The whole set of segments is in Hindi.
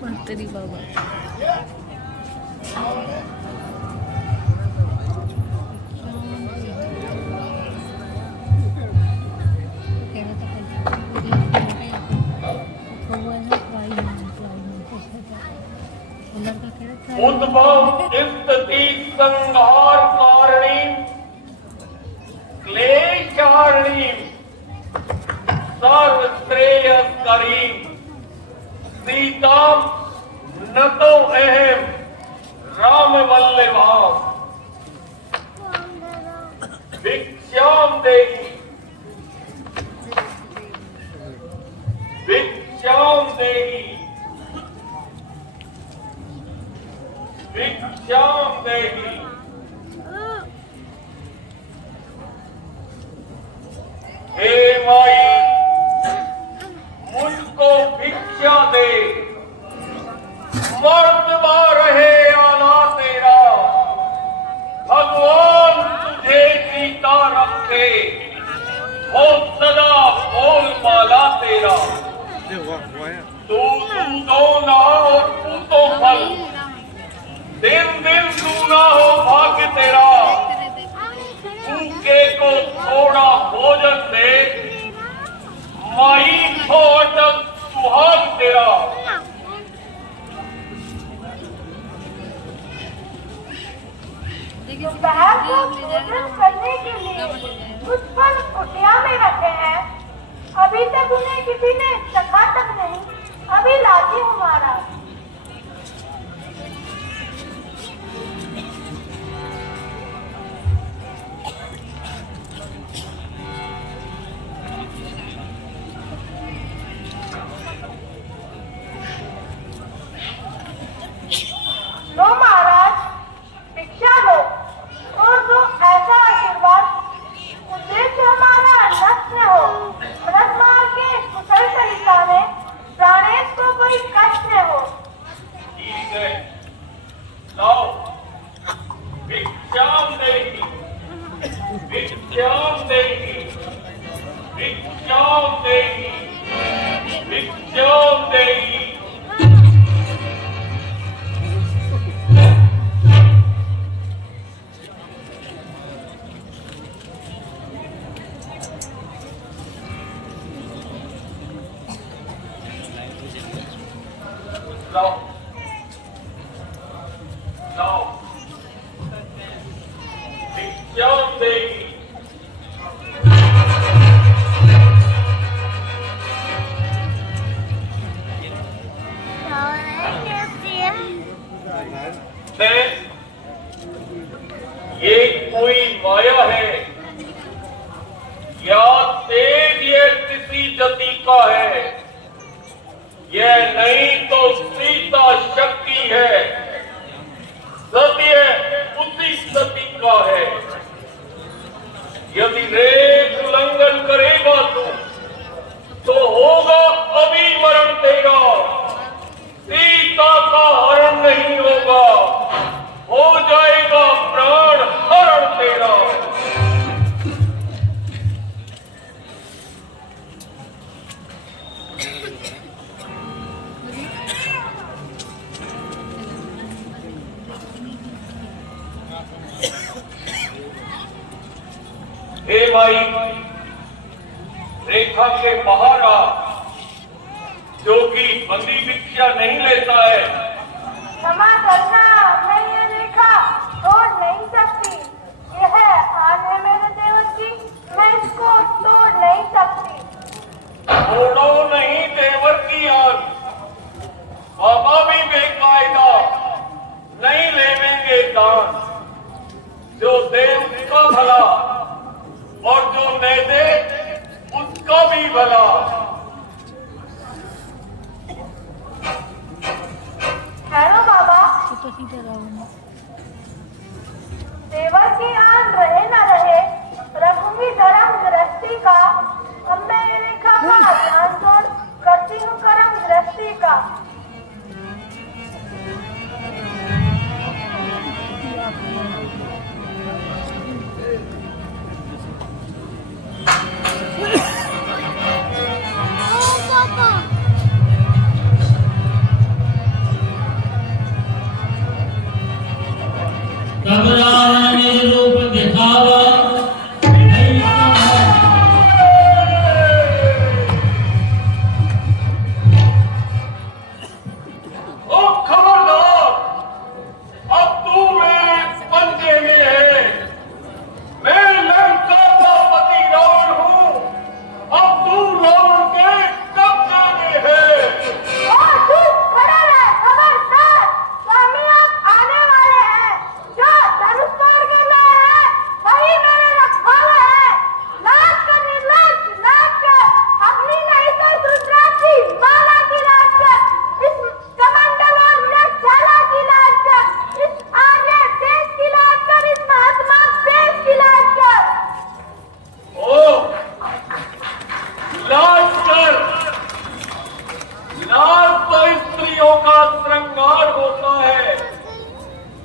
तेरी बाबा उद्भव स्थिति संहार कारिणी क्लेशारिणी सर्व श्रेयस्करी सीता न तो अहम राम वल्लभाम भिक्षाम देहि भिक्षाम देहि भिक्षाम देहि। हे माई मुझको भिक्षा दे, मर्तबा रहे आना तेरा, भगवान तुझे जीता रखे, हो सदा बोल माला तेरा। तू दो ना हो तू तो फल, दिन दिन तू ना हो भाग्य तेरा, भूखे को थोड़ा भोजन दे, माई को अटक सुहाग तेरा। दोपहर को भोजन करने के लिए कुछ फल कुटिया में रखे हैं, अभी तक उन्हें किसी ने चखा तक नहीं, अभी लाती हूँ महाराज। लो महाराज, भिक्षा लो और दो ऐसा आशीर्वाद उद्देश्य हमारा नष्ट न हो, मृत मार के कुशल सरिता में प्राणेश को कोई कष्ट न हो। ठीक है, लाओ भिक्षाम देहि भिक्षाम देहि भिक्षाम देहि भिक्षाम देहि। लाओ लाओ भिक्षाम देहि। ये कोई माया है या तेज ये किसी जति का है, यह नहीं तो सीता शक्ति है, सत्य उसी सती का है। यदि रेत उल्लंघन करेगा तो होगा अभी मरण तेरा, सीता का हरण नहीं होगा, हो जाएगा प्राण हरण तेरा। हे माई, रेखा के बाहर आ, जो कि बंदी भिक्षा नहीं लेता है। क्षमा करना, मैं ये रेखा तोड़ नहीं सकती, यह आन है मेरे देवर की, मैं इसको तोड़ नहीं सकती। तोड़ो नहीं देवर की आन, बाबा भी बेकायदा नहीं लेवेंगे दान, जो दे उसका भला और जो न दे उसका भी भला। ठहरो बाबा, देवर की आन रहे न रहे, रखूंगी धर्म गृहस्थी का, अब मैं रेखा का ध्यान छोड़ करती हूँ कर्म गृहस्थी का। नाच तो स्त्रियों का श्रृंगार होता है,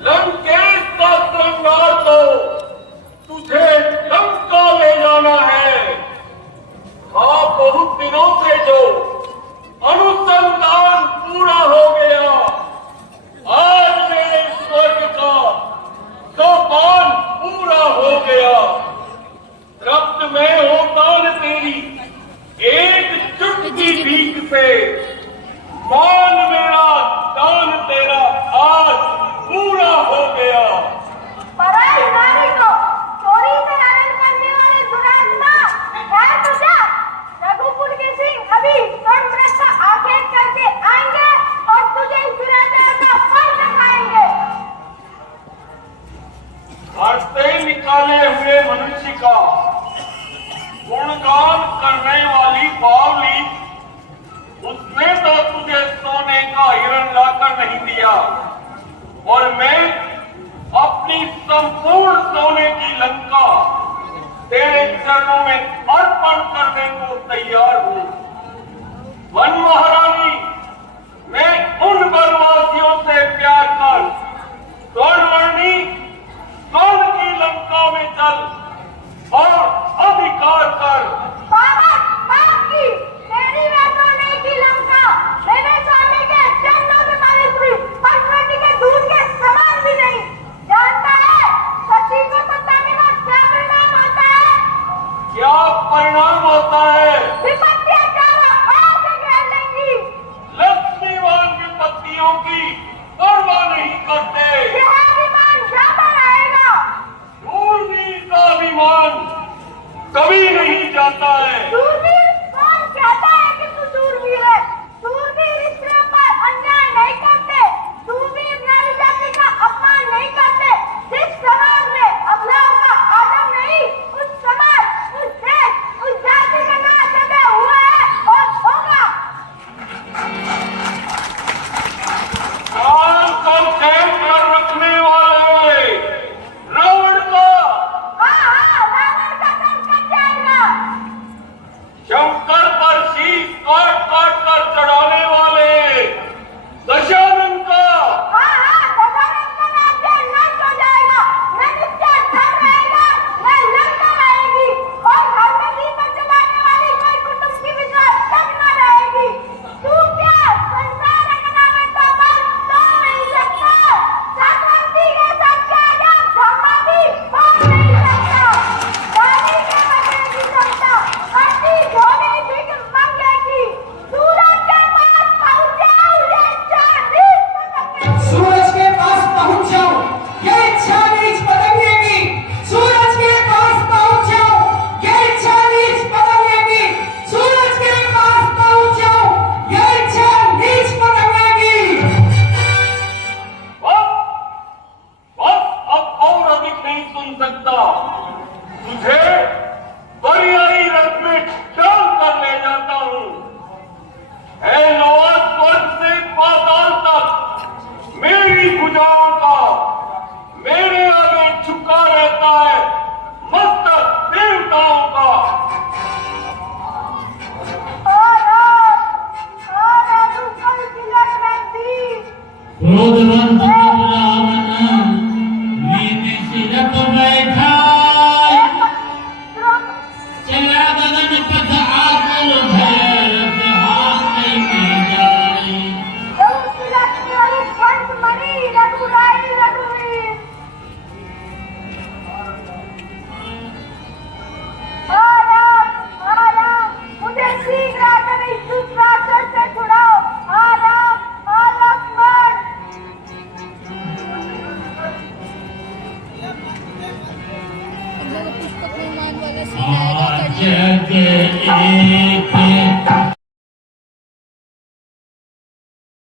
लंकेश का श्रृंगार तो तुझे लंका ले जाना है। हाँ, बहुत दिनों से जो अनुसंधान पूरा हो गया, आज मेरे स्वर्ग का सोपान पूरा हो गया। रक्त में होता न तेरी एक चुटकी भीख से, मान मेरा दान तेरा आज पूरा हो गया। पराई नारी को चोरी से हरण करने वाले दुरात्मा है तुझे। रघुकुल के सिंह अभी स्वर्ग का आखेट करके आएंगे और तुझे इस दुराचार का फल दिखाएंगे। घर से निकाले हुए मनुष्य का गुणगान करने वाली बावली, उसने तो तुझे सोने का हिरण लाकर नहीं दिया, और मैं अपनी संपूर्ण सोने की लंका तेरे चरणों में अर्पण करने को तैयार हूं। वन महारानी, मैं उन वनवासियों से प्यार कर स्वर्णवर्णी स्वर्ण की लंका में चल और अधिकार कर। बाबा, बाप की तेरी वे सोने की लंका मेरे स्वामी के चरणों में मारी हुई पशुपति के दूध के समान भी नहीं। जानता है सती को सताने का क्या परिणाम होता है? क्या परिणाम होता है? विपत्तियां चारों ओर से घेर लेंगी। लक्ष्मीवान विपत्तियों की परवाह नहीं करते। यह अभिमान जाता रहेगा। शूरवीर का अभिमान कभी नहीं जाता है। शूरवीर? कौन कहता है कि तू शूरवीर है? शूरवीर स्त्रियों पर अन्याय नहीं करते, शूरवीर नारी जाति का अपमान नहीं करते। जिस समाज में अबलाओं का आदर नहीं, उस समाज, उस देश, उस जाति का नाश सदा हुआ है और होगा। काल को चैन कर रखने वाले रावण का, हाँ, रावण का दंड कट जाएगा। शंकर पर शीश काट काट कर चढ़ाने वाले दशानन का, दशानन का राज्य नष्ट हो जाएगा। न नित्य धन रहेगा, न लंका रहेगी, और घर में दीपक जलाने वाली कोई कुटुंब की विश्वास तक न रहेगी। तू क्या संसार रखना में तो बल तोड़ नहीं सकता। चक्रवर्ती के सबसे आजाद धर्मादी बोल नहीं सकता। रानी के बचने की क्षमता अति झोली भिख मंगेगी। सूरज के पास पहुंच जाओ, ये चांदी पतंगे। सूरज के पास पहुंच जाओ, ये इच्छा नीच पतंगे की। सूरज के पास पहुंच जाओ, ये इच्छा नीच पतंगे की। सूरज के पास पहुंच जाओ, ये इच्छा नीच पतंगे की। बस अब और अधिक नहीं सुन सकता। तुझे बरियाई रथ में डाल कर ले जाता हूं। है लोहा स्वर्ग से पाताल तक मेरी भुजाओं का मेरे आगे झुका रहता है मस्तक देवताओं का। और रघुकुल तिलक नंदी। क्रोधवंत रावण नीति सिर पर बैठा, चला गगन पथ आकुल भय रथ हाथ में जाए। तिलक तिलक पंच मणि रघुराई रघुवीर। आराम, मुझे शीघ्र आकर इस दुष्ट राक्षस से छुड़ाओ। आराम, लक्ष्मण। पुष्पक विमान वाले सीन आएगा। आज के एक